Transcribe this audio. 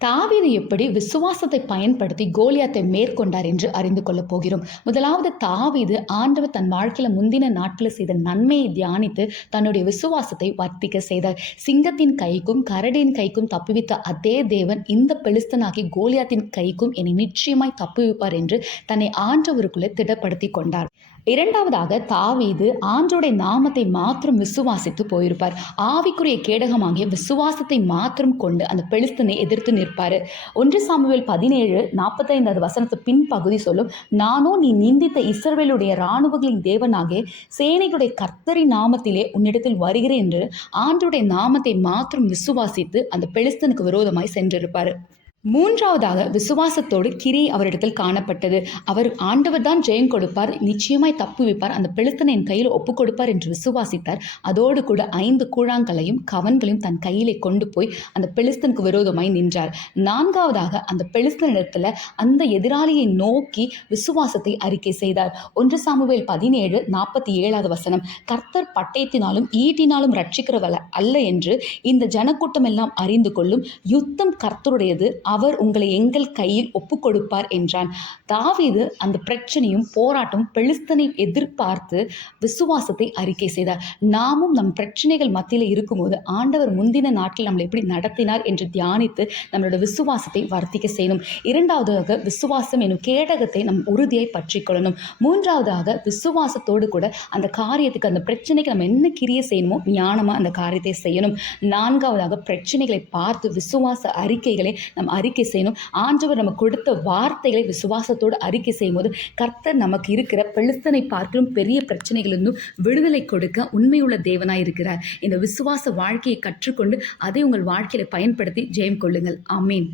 தாவீது எப்படி விசுவாசத்தை பயன்படுத்தி கோலியாத்தை மேற்கொண்டார் என்று அறிந்து கொள்ளப் போகிறோம். முதலாவது, தாவீது ஆண்டவர் தன் வாழ்க்கையில முந்தின நாட்களில் செய்த நன்மையை தியானித்து தன்னுடைய விசுவாசத்தை வர்த்திக்க செய்தார். சிங்கத்தின் கைக்கும் கரடியின் கைக்கும் தப்புவித்த அதே தேவன் இந்த பெலிஸ்தனாகி கோலியாத்தின் கைக்கும் என்னை நிச்சயமாய் தப்புவிப்பார் என்று தன்னை ஆண்டவருக்குள்ளே திடப்படுத்தி கொண்டார். இரண்டாவதாக, தாவீது ஆண்டவருடைய நாமத்தை மாத்திரம் விசுவாசித்து போயிருப்பார். ஆவிக்குரிய கேடகமாகிய விசுவாசத்தை மாத்திரம் கொண்டு அந்த பெலிஸ்தனை எதிர்த்து நிற்பார். 1 சாமுவேல் 17:45 பின்பகுதி சொல்லும், நானோ நீ நிந்தித்த இஸ்ரவேலுடைய இராணுவங்களின் தேவனாகிய சேனைகளுடைய கர்த்தரின் நாமத்திலே உன்னிடத்தில் வருகிறேன் என்று ஆண்டவருடைய நாமத்தை மாத்திரம் விசுவாசித்து அந்த பெலிஸ்தனுக்கு விரோதமாய் சென்றிருப்பார். மூன்றாவதாக, விசுவாசத்தோடு கிரியை அவரிடத்தில் காணப்பட்டது. அவர் ஆண்டவர் தான் ஜெயம் கொடுப்பார், நிச்சயமாய் தப்புவிப்பார், அந்த பெலிஸ்தனை என் கையில் ஒப்புக் கொடுப்பார் என்று விசுவாசித்தார். அதோடு கூட 5 கூழாங்களையும் கவன்களையும் தன் கையிலே கொண்டு போய் அந்த பெலிஸ்தனுக்கு விரோதமாய் நின்றார். நான்காவதாக, அந்த பெலிஸ்தனிடத்தில் அந்த எதிராளியை நோக்கி விசுவாசத்தை அறிக்கை செய்தார். 1 சாமுவேல் 17:47 கர்த்தர் பட்டயத்தினாலும் ஈட்டினாலும் ரட்சிக்கிறவள் அல்ல என்று இந்த ஜனக்கூட்டம் எல்லாம் அறிந்து கொள்ளும், யுத்தம் கர்த்தருடையது, அவர் உங்களை எங்கள் கையில் ஒப்புக் கொடுப்பார் என்றான். தாவீது அந்த பிரச்சனையும் போராட்டம் பெலிஸ்தனை எதிர்பார்த்து விசுவாசத்தை அறிக்கை செய்தார். நாமும் நம் பிரச்சனைகள் மத்தியில் இருக்கும்போது ஆண்டவர் முந்தின நாட்டில் நம்மளை எப்படி நடத்தினார் என்று தியானித்து நம்மளோட விசுவாசத்தை வர்த்திக்க செய்யணும். இரண்டாவதாக, விசுவாசம் எனும் கேடகத்தை நம் உறுதியை பற்றி கொள்ளணும். மூன்றாவதாக, விசுவாசத்தோடு கூட அந்த காரியத்துக்கு அந்த பிரச்சனைக்கு நம்ம என்ன கிரியை செய்யணுமோ ஞானமாக அந்த காரியத்தை செய்யணும். நான்காவதாக, பிரச்சனைகளை பார்த்து விசுவாச அறிக்கைகளை நம் அறிக்கை செய்யணும். ஆண்டவர் நமக்கு கொடுத்த வார்த்தைகளை விசுவாசத்தோடு அறிக்கை செய்யும் போது கர்த்தர் நமக்கு இருக்கிற பெலிஸ்தனை பார்க்கும் பெரிய பிரச்சனைகளிலிருந்தும் விடுதலை கொடுக்க உண்மையுள்ள தேவனாய் இருக்கிறார். இந்த விசுவாச வாழ்க்கையை கற்றுக்கொண்டு அதை உங்கள் வாழ்க்கையில பயன்படுத்தி ஜெயம் கொள்ளுங்கள். ஆமீன்.